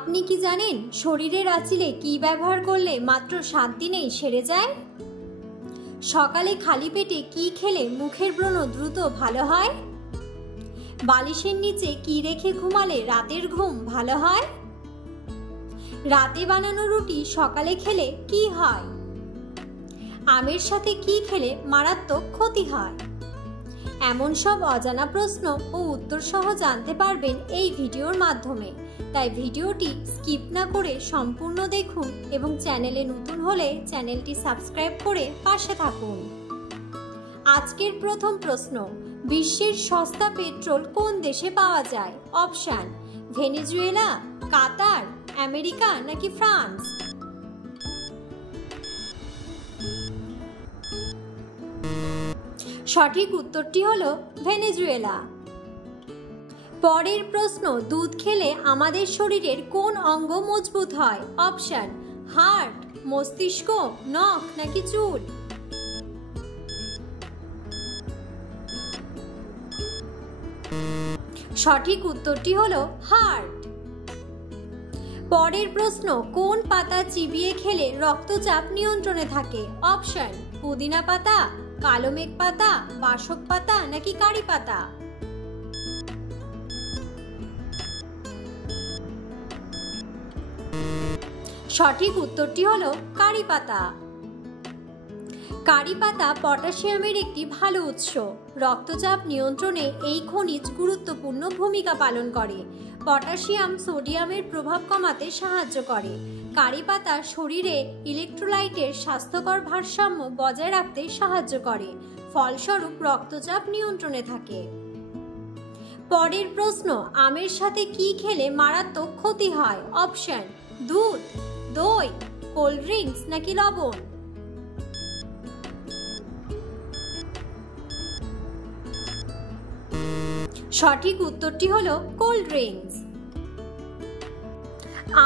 আপনি কি জানেন শরীরের আঁচিলে কি ব্যবহার করলে মাত্র 7 দিনেই সেরে যায়? সকালে খালি পেটে কি খেলে মুখের ব্রণ দ্রুত ভালো হয়? বালিশের নিচে কি রেখে ঘুমালে রাতের ঘুম ভালো হয়? রাতে বানানো রুটি সকালে খেলে কি হয়? আমের সাথে কি খেলে মারাত্মক ক্ষতি হয়? এমন সব অজানা প্রশ্ন ও উত্তর সহ জানতে পারবেন এই ভিডিওর মাধ্যমে। তাই ভিডিওটি স্কিপ না করে সম্পূর্ণ দেখুন এবং চ্যানেলে নতুন হলে চ্যানেলটি সাবস্ক্রাইব করে পাশে থাকুন। আজকের প্রথম প্রশ্ন, বিশ্বের সস্তা পেট্রোল কোন দেশে পাওয়া যায়? অপশন: ভেনেজুয়েলা, কাতার, আমেরিকা নাকি ফ্রান্স? সঠিক উত্তরটি হলো ভেনেজুয়েলা। পরের প্রশ্ন, দুধ খেলে আমাদের শরীরের কোন অঙ্গ মজবুত হয়? অপশন: হার্ট, মস্তিষ্ক, নখ নাকি চুল? সঠিক উত্তরটি হলো হার্ট। পরের প্রশ্ন, কোন পাতা চিবিয়ে খেলে রক্তচাপ নিয়ন্ত্রণে থাকে? অপশন: পুদিনা পাতা, কালো মেঘ পাতা, বাসক পাতা নাকি কারি পাতা? সঠিক উত্তরটি হলো কারি পাতা। কারি পাতা পটাশিয়ামের একটি ভালো উৎস। রক্তচাপ নিয়ন্ত্রণে এই খনিজ গুরুত্বপূর্ণ ভূমিকা পালন করে। পটাশিয়াম সোডিয়ামের প্রভাব কমাতে সাহায্য করে। কারি পাতা শরীরে ইলেকট্রোলাইটের স্বাস্থ্যকর ভারসাম্য বজায় রাখতে সাহায্য করে, ফলস্বরূপ রক্তচাপ নিয়ন্ত্রণে থাকে। পরের প্রশ্ন, আমের সাথে কি খেলে মারাত্মক ক্ষতি হয়? অপশন: দুধ, দই, কোল্ড ড্রিঙ্কস নাকি লবণ? সঠিক উত্তরটি হলো কোল্ড ড্রিঙ্কস।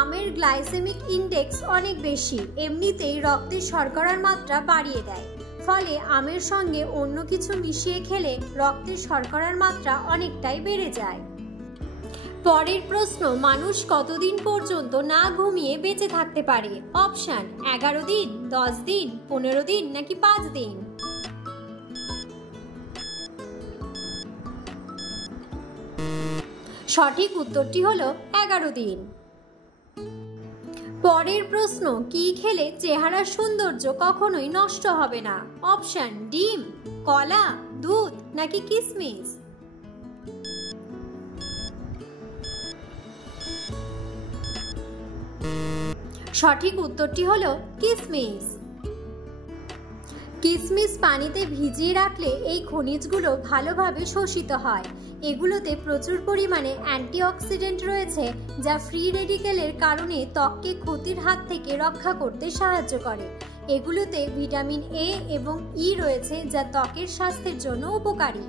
আমের গ্লাইসেমিক ইন্ডেক্স অনেক বেশি, এমনিতেই রক্তে শর্করার মাত্রা বাড়িয়ে দেয়। ফলে আমের সঙ্গে অন্য কিছু মিশিয়ে খেলে রক্তে শর্করার মাত্রা অনেকটাই বেড়ে যায়। পরের প্রশ্ন, মানুষ কতদিন পর্যন্ত না ঘুমিয়ে বেঁচে থাকতে পারে? অপশন: 11 দিন, 10 দিন, 15 দিন নাকি 5 দিন? সঠিক উত্তরটি হলো 11 দিন। পরের প্রশ্ন, কি খেলে চেহারার সৌন্দর্য কখনোই নষ্ট হবে না? অপশন: ডিম, কলা, দুধ নাকি কিশমিশ? সঠিক উত্তরটি হলো কিশমিশ। কিশমিশ পানিতে ভিজিয়ে রাখলে এই খনিজগুলো ভালোভাবে শোষিত হয়। এগুলোতে প্রচুর পরিমাণে অ্যান্টিঅক্সিডেন্ট রয়েছে, যা ফ্রি রেডিকেলের কারণে ত্বককে ক্ষতির হাত থেকে রক্ষা করতে সাহায্য করে। এগুলোতে ভিটামিন এ এবং ই রয়েছে, যা ত্বকের স্বাস্থ্যের জন্য উপকারী।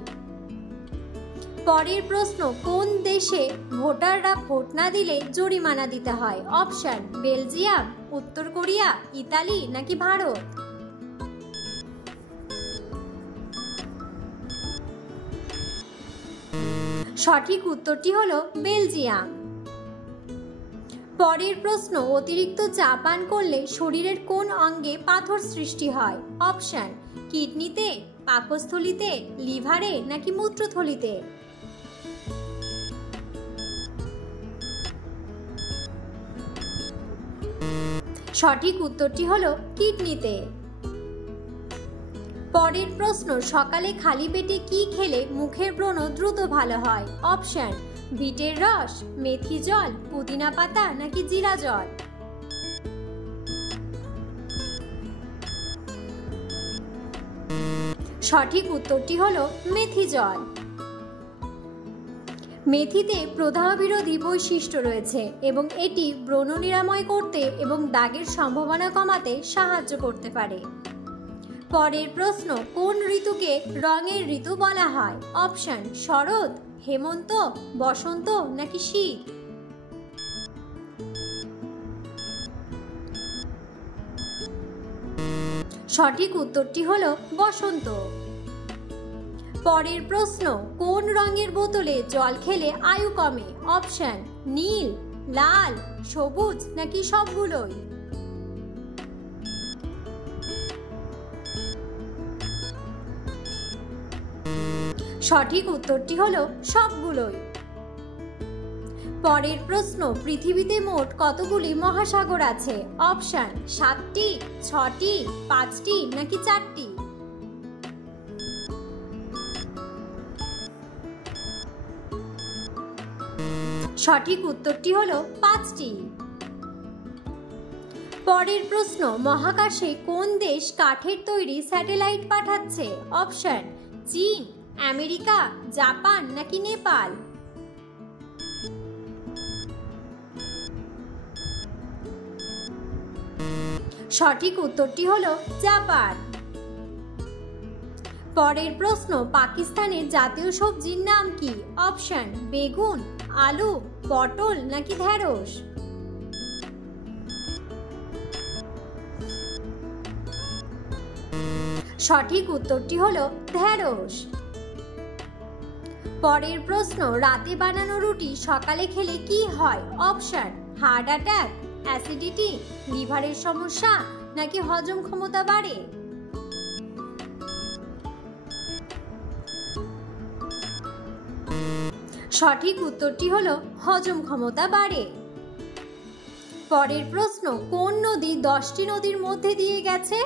পরের প্রশ্ন, কোন দেশে ভোটাররা ভোট না দিলে জরিমানা দিতে হয়? অপশন: বেলজিয়াম, উত্তর কোরিয়া, ইতালি নাকি ভারত? সঠিক উত্তরটি হলো বেলজিয়াম। পরের প্রশ্ন, অতিরিক্ত চা পান করলে শরীরের কোন অঙ্গে পাথর সৃষ্টি হয়? অপশন: কিডনিতে, পাকস্থলীতে, লিভারে নাকি মূত্রথলিতে? সঠিক উত্তরটি হলো কিডনিতে। পরের প্রশ্ন, সকালে খালি পেটে কি খেলে মুখের ব্রণ দ্রুত ভালো হয়? অপশন: বিটের রস, মেথি জল, পুদিনা পাতা নাকি জিরা জল? সঠিক উত্তরটি হলো মেথি জল। মেথিতে প্রদাহ বিরোধী বৈশিষ্ট্য রয়েছে এবং এটি ব্রণ নিরাময় করতে এবং দাগের সম্ভাবনা কমাতে সাহায্য করতে পারে। পরের প্রশ্ন, কোন ঋতুকে রঙের ঋতু বলা হয়? অপশন: শরৎ, হেমন্ত, বসন্ত নাকি শীত? সঠিক উত্তরটি হলো বসন্ত। পরের প্রশ্ন, কোন রঙের বোতলে জল খেলে আয়ু কমে? অপশন: নীল, লাল, সবুজ নাকি সবগুলোই? সঠিক উত্তরটি হলো সবগুলোই। পরের প্রশ্ন, পৃথিবীতে মোট কতগুলি মহাসাগর আছে? অপশন: 7টি, 6টি, 5টি নাকি 4টি? সঠিক উত্তরটি হলো 5টি। পরের প্রশ্ন, মহাকাশে কোন দেশ কাঠের তৈরি স্যাটেলাইট পাঠাচ্ছে? অপশন: চীন, আমেরিকা, জাপান নাকি নেপাল? সঠিক উত্তরটি হলো জাপান। পরের প্রশ্ন, পাকিস্তানের জাতীয় সবজির নাম কি? অপশন: বেগুন, আলু, পটল নাকি ঢেঁড়স? সঠিক উত্তরটি হলো ঢেঁড়স। পরের প্রশ্ন, রাতে বানানো রুটি সকালে খেলে কি হয়? অপশন: হার্ট অ্যাটাক, অ্যাসিডিটি, লিভারের সমস্যা নাকি হজম ক্ষমতা বাড়ে? সঠিক উত্তরটি হলো হজম ক্ষমতা বাড়ে। পরের প্রশ্ন, কোন নদী 10টি নদীর মধ্যে দিয়ে গেছে?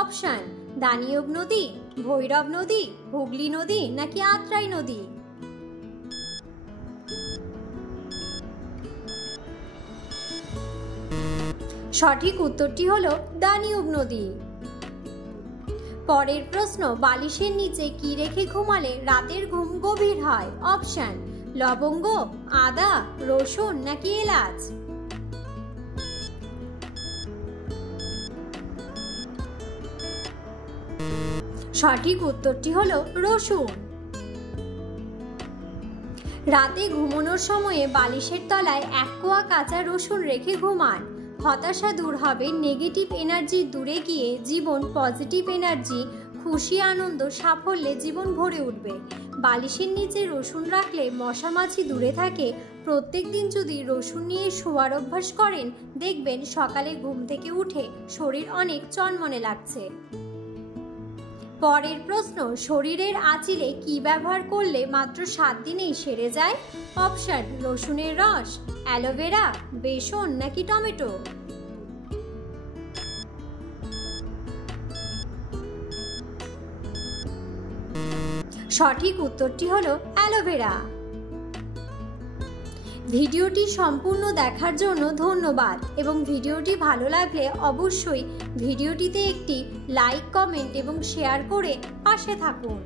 অপশন: দানিয়ব নদী, ভৈরব নদী, হুগলি নদী নাকি আত্রাই নদী? সঠিক উত্তরটি হলো দানিয়ব নদী। পরের প্রশ্ন, বালিশের নিচে কি রেখে ঘুমালে রাতের ঘুম গভীর হয়? অপশন: লবঙ্গ, আদা, রসুন নাকি এলাচ? সঠিক উত্তরটি হলো রসুন। রাতে ঘুমানোর সময়ে বালিশের তলায় 1 কোয়া কাঁচা রসুন রেখে ঘুমান। হতাশা দূর হবে, নেগেটিভ এনার্জি দূরে গিয়ে জীবন পজিটিভ এনার্জি, খুশি, আনন্দ, সাফল্যে জীবন ভরে উঠবে। বালিশের নিচে রসুন রাখলে মশা মাছি দূরে থাকে। প্রত্যেকদিন যদি রসুন নিয়ে শোয়ার অভ্যাস করেন, দেখবেন সকালে ঘুম থেকে উঠে শরীর অনেক চনমনে লাগছে। পরের প্রশ্ন, শরীরের আঁচিলে কি ব্যবহার করলে মাত্র 7 দিনেই সেরে যায়? অপশন: রসুনের রস, অ্যালোভেরা, বেসন নাকি টমেটো? সঠিক উত্তরটি হলো অ্যালোভেরা। ভিডিওটি সম্পূর্ণ দেখার জন্য ধন্যবাদ এবং ভিডিওটি ভালো লাগলে অবশ্যই ভিডিওটিতে একটি লাইক, কমেন্ট এবং শেয়ার করে পাশে থাকুন।